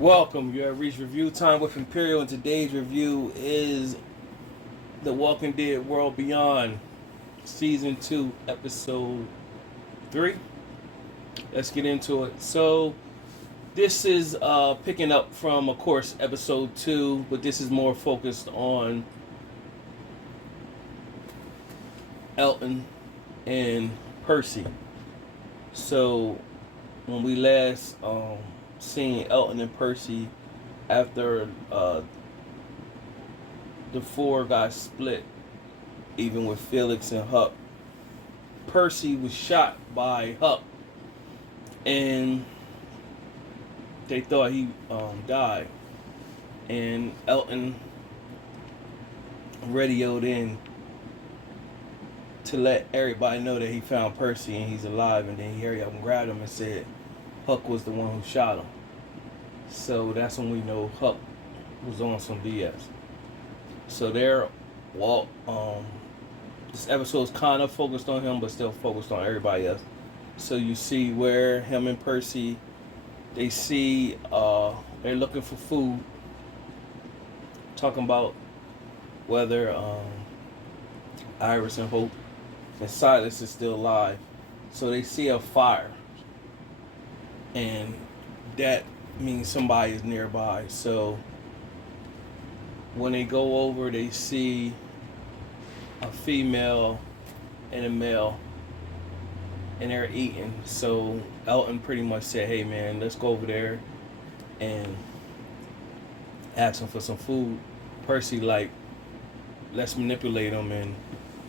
Welcome. You have reached review time with Imperial, and today's review is The Walking Dead World Beyond, Season 2, Episode 3. Let's get into it. So, this is picking up from, of course, Episode 2, but this is more focused on Elton and Percy. So, when we last seen Elton and Percy after the four got split, even with Felix and Huck. Percy was shot by Huck, and they thought he died. And Elton radioed in to let everybody know that he found Percy and he's alive. And then he hurried up and grabbed him and said Huck was the one who shot him. So that's when we know Huck was on some BS. So they're this episode is kind of focused on him, but still focused on everybody else. So you see where him and Percy, they see they're looking for food, talking about whether Iris and Hope and Silas is still alive. So they see a fire, and that means somebody is nearby. So when they go over, they see a female and a male, and they're eating. So Elton pretty much said, "Hey man, let's go over there and ask them for some food." Percy like, let's manipulate them and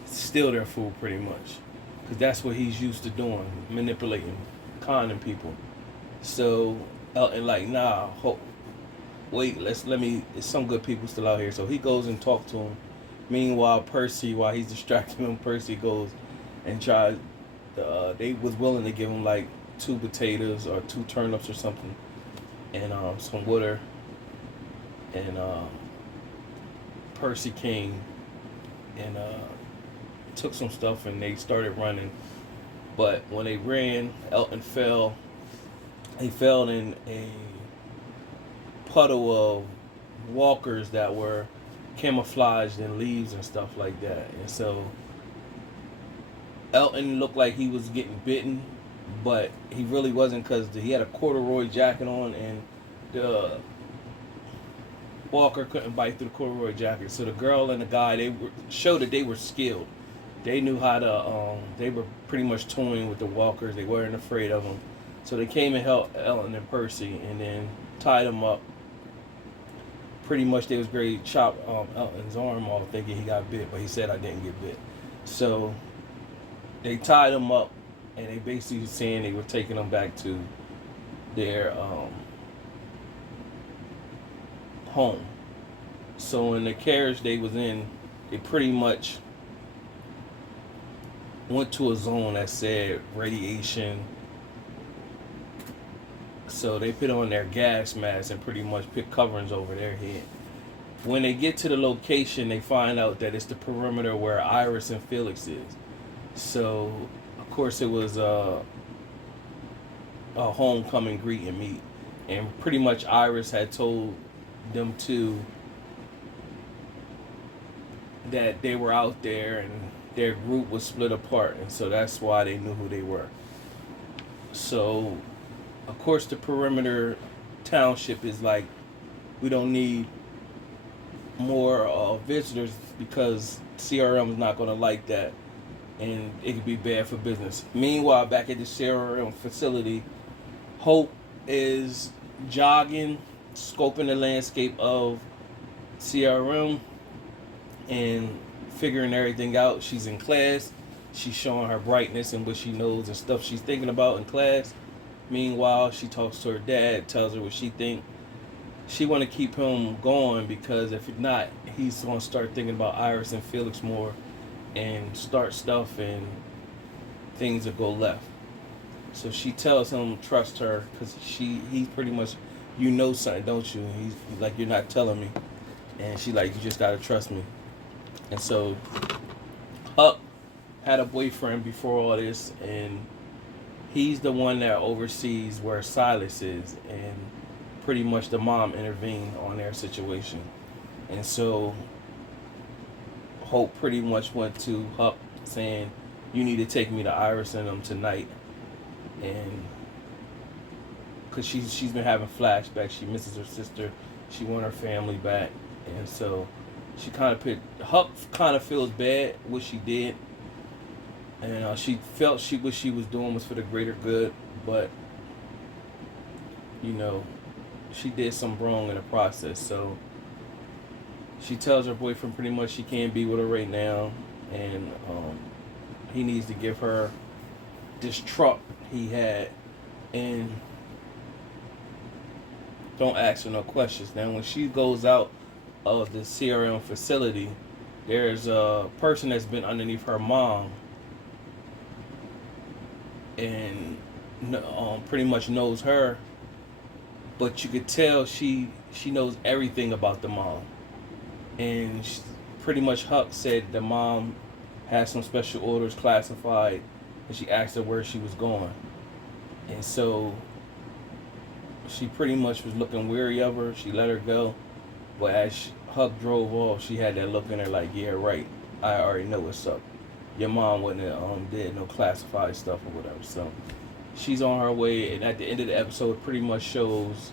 steal their food, pretty much, because that's what he's used to doing, manipulating, conning people. So Elton like, nah, wait, let me. There's some good people still out here. So he goes and talks to him. Meanwhile, Percy, while he's distracting him, Percy goes and tries. They was willing to give him like 2 potatoes or 2 turnips or something, and some water. And Percy came and took some stuff, and they started running. But when they ran, Elton fell. He fell in a puddle of walkers that were camouflaged in leaves and stuff like that. And so Elton looked like he was getting bitten, but he really wasn't, because he had a corduroy jacket on, and the walker couldn't bite through the corduroy jacket. So the girl and the guy, showed that they were skilled. They knew how to. They were pretty much toying with the walkers. They weren't afraid of them. So they came and helped Elton and Percy, and then tied him up. Pretty much they was ready to chop Elton's arm off, thinking he got bit, but he said, "I didn't get bit." So they tied him up, and they basically saying they were taking him back to their home. So in the carriage they was in, they pretty much went to a zone that said radiation. So they put on their gas masks and pretty much put coverings over their head. When they get to the location, they find out that it's the perimeter where Iris and Felix is. So, of course, it was a homecoming greet and meet. And pretty much Iris had told them two that they were out there and their group was split apart. And so that's why they knew who they were. So of course, the perimeter township is like, we don't need more visitors, because CRM is not going to like that, and it could be bad for business. Meanwhile, back at the CRM facility, Hope is jogging, scoping the landscape of CRM and figuring everything out. She's in class. She's showing her brightness and what she knows and stuff she's thinking about in class. Meanwhile, she talks to her dad, tells her what she think. She want to keep him going, because if not, he's going to start thinking about Iris and Felix more and start stuff, and things will go left. So she tells him trust her, because he's pretty much, you know something, don't you? And he's like, you're not telling me. And she like, you just got to trust me. And so Huck had a boyfriend before all this, and he's the one that oversees where Silas is, and pretty much the mom intervened on their situation. And so Hope pretty much went to Huck saying, you need to take me to Iris and them tonight. And because she's been having flashbacks. She misses her sister. She wants her family back. And so she Huck kind of feels bad what she did. And she felt what she was doing was for the greater good. But, you know, she did some wrong in the process. So she tells her boyfriend pretty much she can't be with her right now. And he needs to give her this truck he had. And don't ask her no questions. Now, when she goes out of the CRM facility, there's a person that's been underneath her mom and pretty much knows her, but you could tell she knows everything about the mom. And pretty much Huck said the mom had some special orders classified, and she asked her where she was going. And so she pretty much was looking weary of her. She let her go. But as Huck drove off, she had that look in her like, yeah, right, I already know what's up. Your mom wouldn't have did no classified stuff or whatever. So she's on her way, and at the end of the episode, it pretty much shows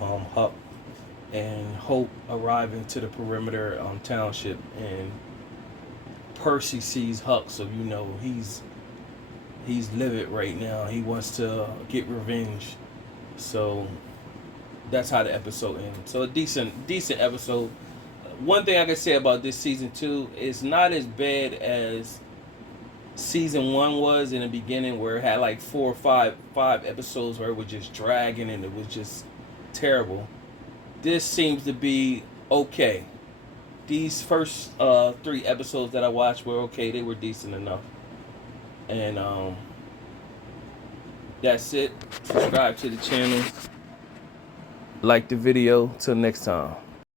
Huck and Hope arriving to the perimeter township, and Percy sees Huck, so you know he's livid right now. He wants to get revenge. So that's how the episode ends. So a decent episode. One thing I can say about this season 2 is not as bad as season 1 was in the beginning, where it had like 4 or 5 episodes where it was just dragging and it was just terrible. This seems to be okay. These first 3 episodes that I watched were okay. They were decent enough. And that's it. Subscribe to the channel. Like the video. Till next time.